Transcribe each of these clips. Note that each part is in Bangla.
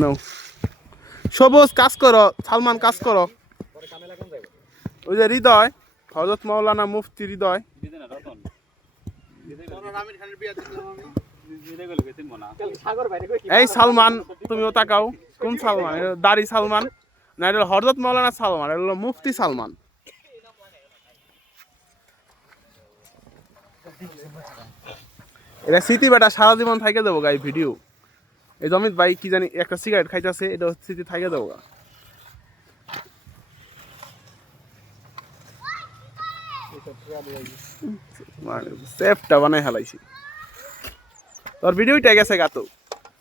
নাও সবুজ কাজ করো, সালমান কাজ করো। ওই যে হৃদয়, হযরত মাওলানা মুফতি হৃদয়। এই সালমান, তুমিও তাকাও। কোন সালমান? দাড়ি সালমান না, এটা হযরত মাওলানা সালমান, এটা হলো মুফতি সালমান। এটা স্মৃতি বেটা সারা জীবন থাইকে দেবো গাই ভিডিও। এই অমিত ভাই কি জানি একটা সিগারেট খাইতেছে, এটা স্মৃতি থাইকে দেবো গা। সেফটা বানাই হালাইছি। তোর ভিডিওটা গেছে গা, তো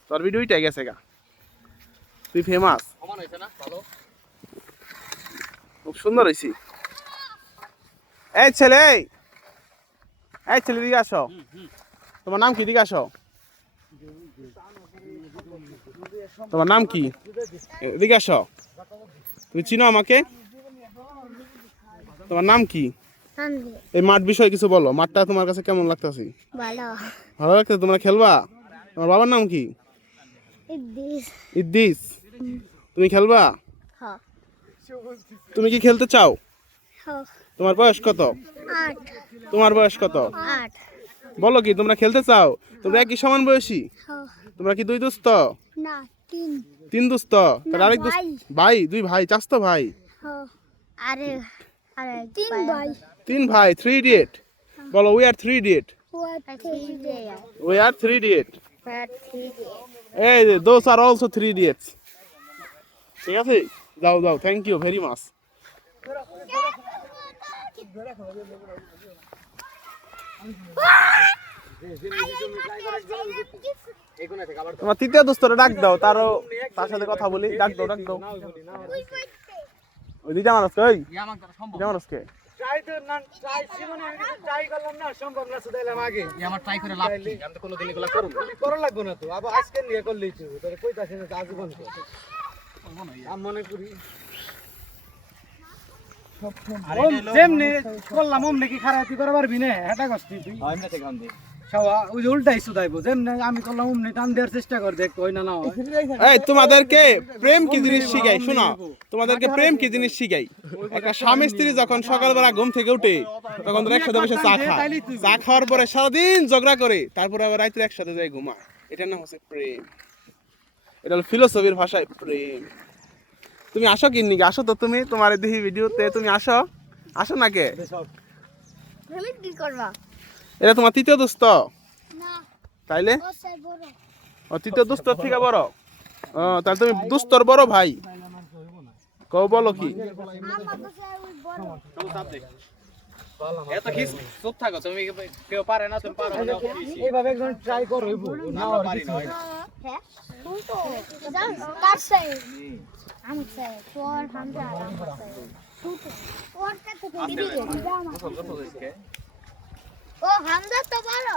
তোর ভিডিওটা গেছে গা, তুই ফেমাস। খুব সুন্দর হয়েছি। এই ছেলে, এই ছেলে দিকে আসো। তোমার নাম কি? দিকে আসো। তোমার নাম কি? এদিকে আসো। তুমি চিনো আমাকে? তোমার নাম কি? এই মাঠ বিষয়ে কিছু বলো। মাঠটা তোমার কাছে কেমন লাগতেছে? ভালো। ভালো লাগতেছে? তোমরা খেলবা? তোমার বাবার নাম কি? ইদ্দিস। ইদ্দিস। তুমি খেলবা? হ্যাঁ। তুমি কি খেলতে চাও? হ্যাঁ। তোমার বয়স কত? 8। তোমার বয়স কত? 8। বলো কি তোমরা খেলতে চাও? তোমরা কি সমান বয়সী? হ্যাঁ। তোমরা কি 2 দোস্ত? না, 3। 3 দোস্ত? তাহলে আরেক দোস্ত ভাই, 2 ভাই, চাস্তো ভাই। হ্যাঁ। আরে 3 ভাই। 3 ভাই, 3 ইডিয়েট। বলো we are 3 idiot. We are 3 idiot. Hey, those are also 3 idiots. ঠিক আছে? যাও যাও, থ্যাংক ইউ ভেরি মাচ। তোমার তৃতীয় দোস্তরে ডাক দাও, তার সাথে কথা বলি। ডাক দাও, ডাক দাও। ওই দিটা মানুষকে, ওই দিটা মানুষকে যেমনি করলাম অমনি কি খারাপি করে পারবি না? এটা কষ্ট ওই যে উল্টাই শুধাইবো, যেমনি আমি করলাম অমনি টান দেওয়ার চেষ্টা কর, দেখ ওই না না হয়। এই তোমাদেরকে প্রেম কি জিনিস শিখাই, শোনো। তোমাদেরকে প্রেম কি জিনিস শিখাই। একটা স্বামী স্ত্রী যখন সকালবেলা ঘুম থেকে উঠে, তখন তোরা একসাথে বসে চা খায়। চা খাওয়ার পরে সারাদিন ঝগড়া করে, তারপরে আবার রাত্রে একসাথে যায় ঘুমায়। এটার নাম হচ্ছে প্রেম। এটা হলো ফিলোসফির ভাষায় প্রেম। তুমি আসো কিন্নিকে, আসো তো তুমি, তোমার দেখি ভিডিওতে তুমি আসো। আসো না কে? তুমি কি করবা? এটা তোমার তৃতীয় দোস্ত? না। তাইলে ও সে বড়। ও তৃতীয় দোস্তর থেকে বড়? ও তাহলে তুমি দোস্তর বড় ভাই। কও বলো কি? আমার কাছে ওই বড়। এত খিস চুপ থাকো, তুমি কেউ পারে না, তুমি পারো না। এইভাবে একজন ট্রাই করো, হইবো না পারি না। হ্যাঁ তুই তো কার সাই আমি সাই তোর হামজা আমার সাই তুই তো ওর কাছে দিবি ও হামজা তো বড়।